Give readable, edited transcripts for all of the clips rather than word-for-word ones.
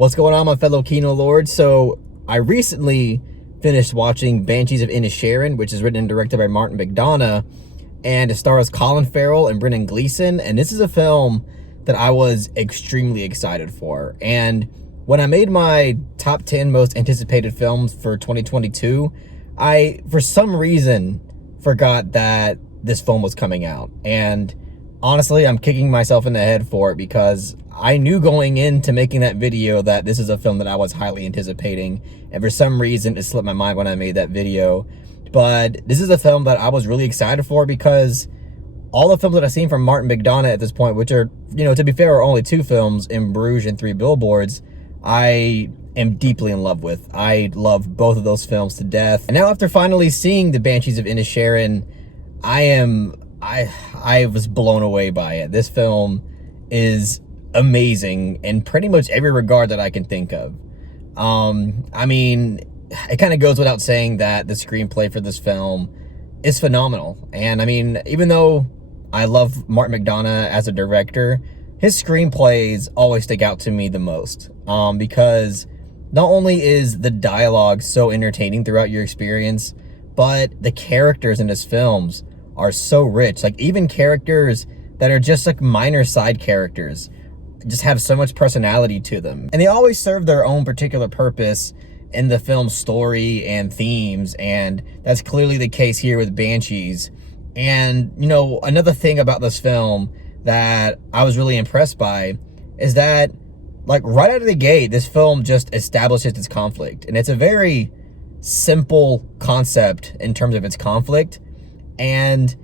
What's going on, my fellow Kino Lords? So I recently finished watching Banshees of Inisherin, which is written and directed by Martin McDonagh, and it stars Colin Farrell and Brendan Gleeson. And this is a film that I was extremely excited for. And when I made my top 10 most anticipated films for 2022, I, for some reason, forgot that this film was coming out. And honestly, I'm kicking myself in the head for it because I knew going into making that video that this is a film that I was highly anticipating, and for some reason it slipped my mind when I made that video. But this is a film that I was really excited for because all the films that I've seen from Martin McDonagh at this point, which are, to be fair, are only 2 films, In Bruges and 3 Billboards, I am deeply in love with. I love both of those films to death. And now after finally seeing the Banshees of Inisherin, I was blown away by it. This film is amazing in pretty much every regard that I can think of. I mean, it kind of goes without saying that the screenplay for this film is phenomenal. And I mean, even though I love Martin McDonagh as a director, his screenplays always stick out to me the most. Because not only is the dialogue so entertaining throughout your experience, but the characters in his films are so rich. Like, even characters that are just like minor side characters just have so much personality to them, and they always serve their own particular purpose in the film's story and themes, and that's clearly the case here with Banshees. And another thing about this film that I was really impressed by is that, like, right out of the gate, this film just establishes its conflict, and it's a very simple concept in terms of its conflict, and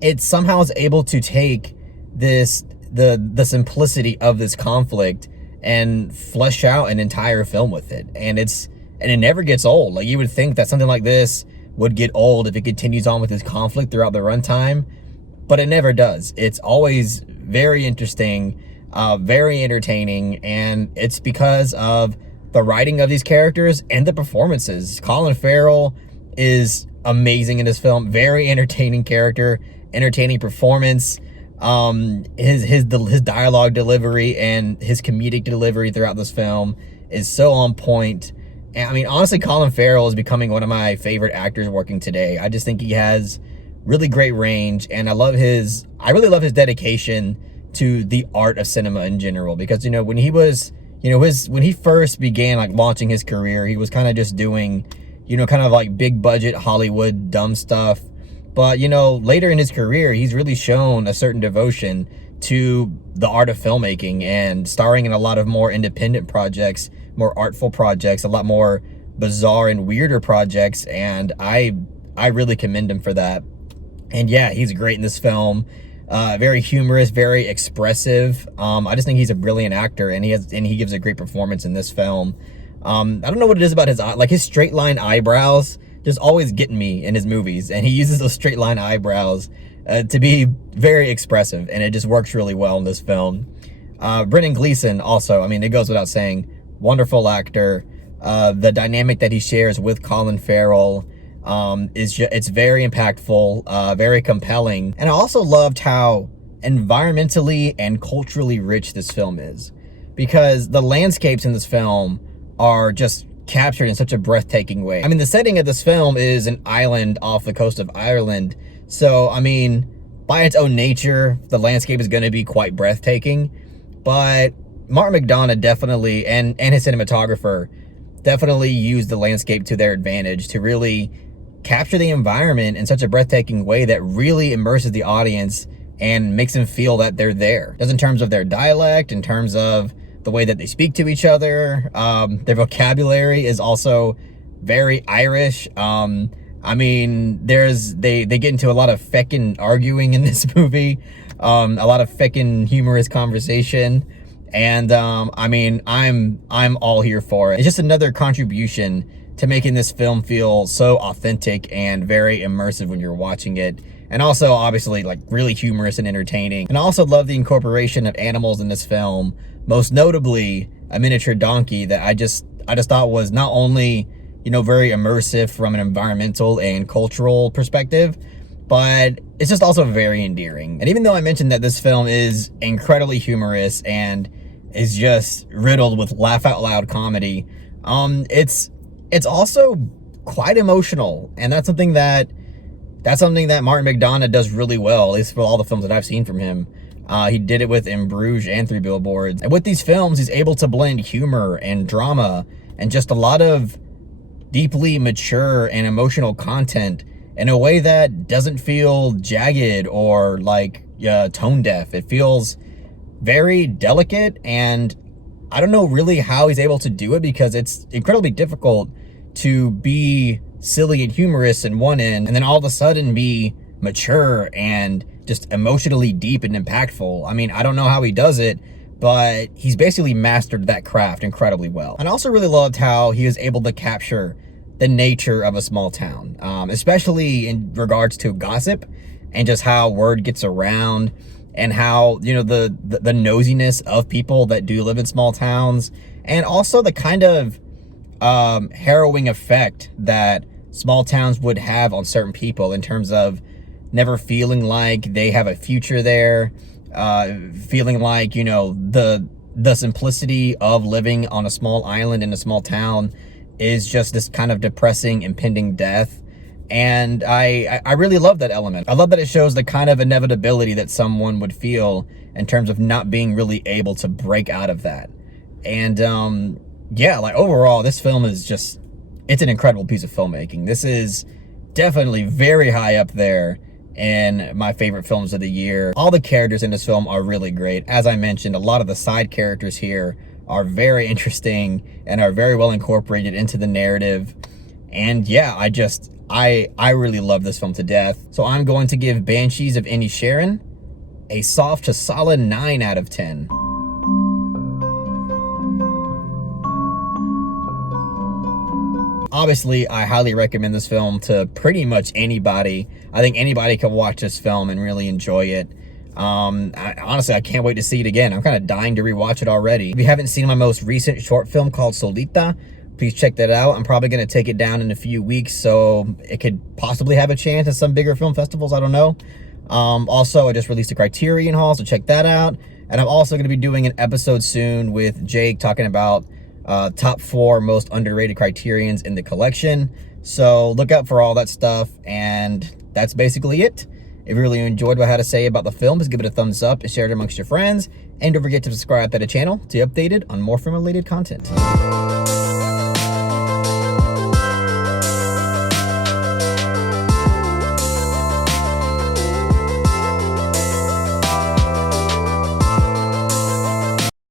it somehow is able to take the simplicity of this conflict and flesh out an entire film with it. And it never gets old. Like, you would think that something like this would get old if it continues on with this conflict throughout the runtime, but it never does. It's always very interesting, very entertaining, and it's because of the writing of these characters and the performances. Colin Farrell is amazing in this film. Very entertaining character, entertaining performance. His dialogue delivery and his comedic delivery throughout this film is so on point. And I mean, honestly, Colin Farrell is becoming one of my favorite actors working today. I just think he has really great range, and I really love his dedication to the art of cinema in general. Because when he was, when he first began like launching his career, he was kind of just doing, kind of like big budget Hollywood dumb stuff. But, later in his career, he's really shown a certain devotion to the art of filmmaking and starring in a lot of more independent projects, more artful projects, a lot more bizarre and weirder projects. And I really commend him for that. And yeah, he's great in this film. Very humorous, very expressive. I just think he's a brilliant actor, and he gives a great performance in this film. I don't know what it is about his straight line eyebrows just always getting me in his movies, and he uses those straight line eyebrows to be very expressive, and it just works really well in this film. Brendan Gleeson also, I mean, it goes without saying, wonderful actor. The dynamic that he shares with Colin Farrell it's very impactful, very compelling. And I also loved how environmentally and culturally rich this film is, because the landscapes in this film are just captured in such a breathtaking way. I mean, the setting of this film is an island off the coast of Ireland. So, I mean, by its own nature, the landscape is going to be quite breathtaking. But Martin McDonagh definitely, and his cinematographer, definitely used the landscape to their advantage to really capture the environment in such a breathtaking way that really immerses the audience and makes them feel that they're there. Just in terms of their dialect, in terms of the way that they speak to each other. Their vocabulary is also very Irish. I mean, they get into a lot of feckin' arguing in this movie, a lot of feckin' humorous conversation, and I mean, I'm all here for it. It's just another contribution to making this film feel so authentic and very immersive when you're watching it. And also, obviously, like, really humorous and entertaining. And I also love the incorporation of animals in this film, most notably a miniature donkey that I just thought was not only, very immersive from an environmental and cultural perspective, but it's just also very endearing. And even though I mentioned that this film is incredibly humorous and is just riddled with laugh out loud comedy. It's also quite emotional, and that's something that Martin McDonagh does really well, at least for all the films that I've seen from him. He did it with In Bruges and Three Billboards. And with these films, he's able to blend humor and drama and just a lot of deeply mature and emotional content in a way that doesn't feel jagged or like tone deaf. It feels very delicate, and I don't know really how he's able to do it, because it's incredibly difficult to be silly and humorous in one end and then all of a sudden be mature and just emotionally deep and impactful. I mean, I don't know how he does it, but he's basically mastered that craft incredibly well. And I also really loved how he was able to capture the nature of a small town, especially in regards to gossip and just how word gets around, and how, you know, the nosiness of people that do live in small towns, and also the kind of harrowing effect that small towns would have on certain people in terms of never feeling like they have a future there, feeling like, you know, the simplicity of living on a small island in a small town is just this kind of depressing impending death. And I really love that element. I love that it shows the kind of inevitability that someone would feel in terms of not being really able to break out of that. And yeah, like overall, this film is just, it's an incredible piece of filmmaking. This is definitely very high up there in my favorite films of the year. All the characters in this film are really great. As I mentioned, a lot of the side characters here are very interesting and are very well incorporated into the narrative. And yeah, I really love this film to death. So I'm going to give Banshees of Inisherin a soft to solid 9 out of 10. Obviously, I highly recommend this film to pretty much anybody. I think anybody can watch this film and really enjoy it. Honestly, I can't wait to see it again. I'm kind of dying to rewatch it already. If you haven't seen my most recent short film called Solita, please check that out. I'm probably going to take it down in a few weeks, so it could possibly have a chance at some bigger film festivals. I don't know. Also, I just released a Criterion haul, so check that out. And I'm also going to be doing an episode soon with Jake talking about top 4 most underrated Criterions in the collection. So look out for all that stuff. And that's basically it. If you really enjoyed what I had to say about the film, just give it a thumbs up and share it amongst your friends. And don't forget to subscribe to the channel to be updated on more film-related content.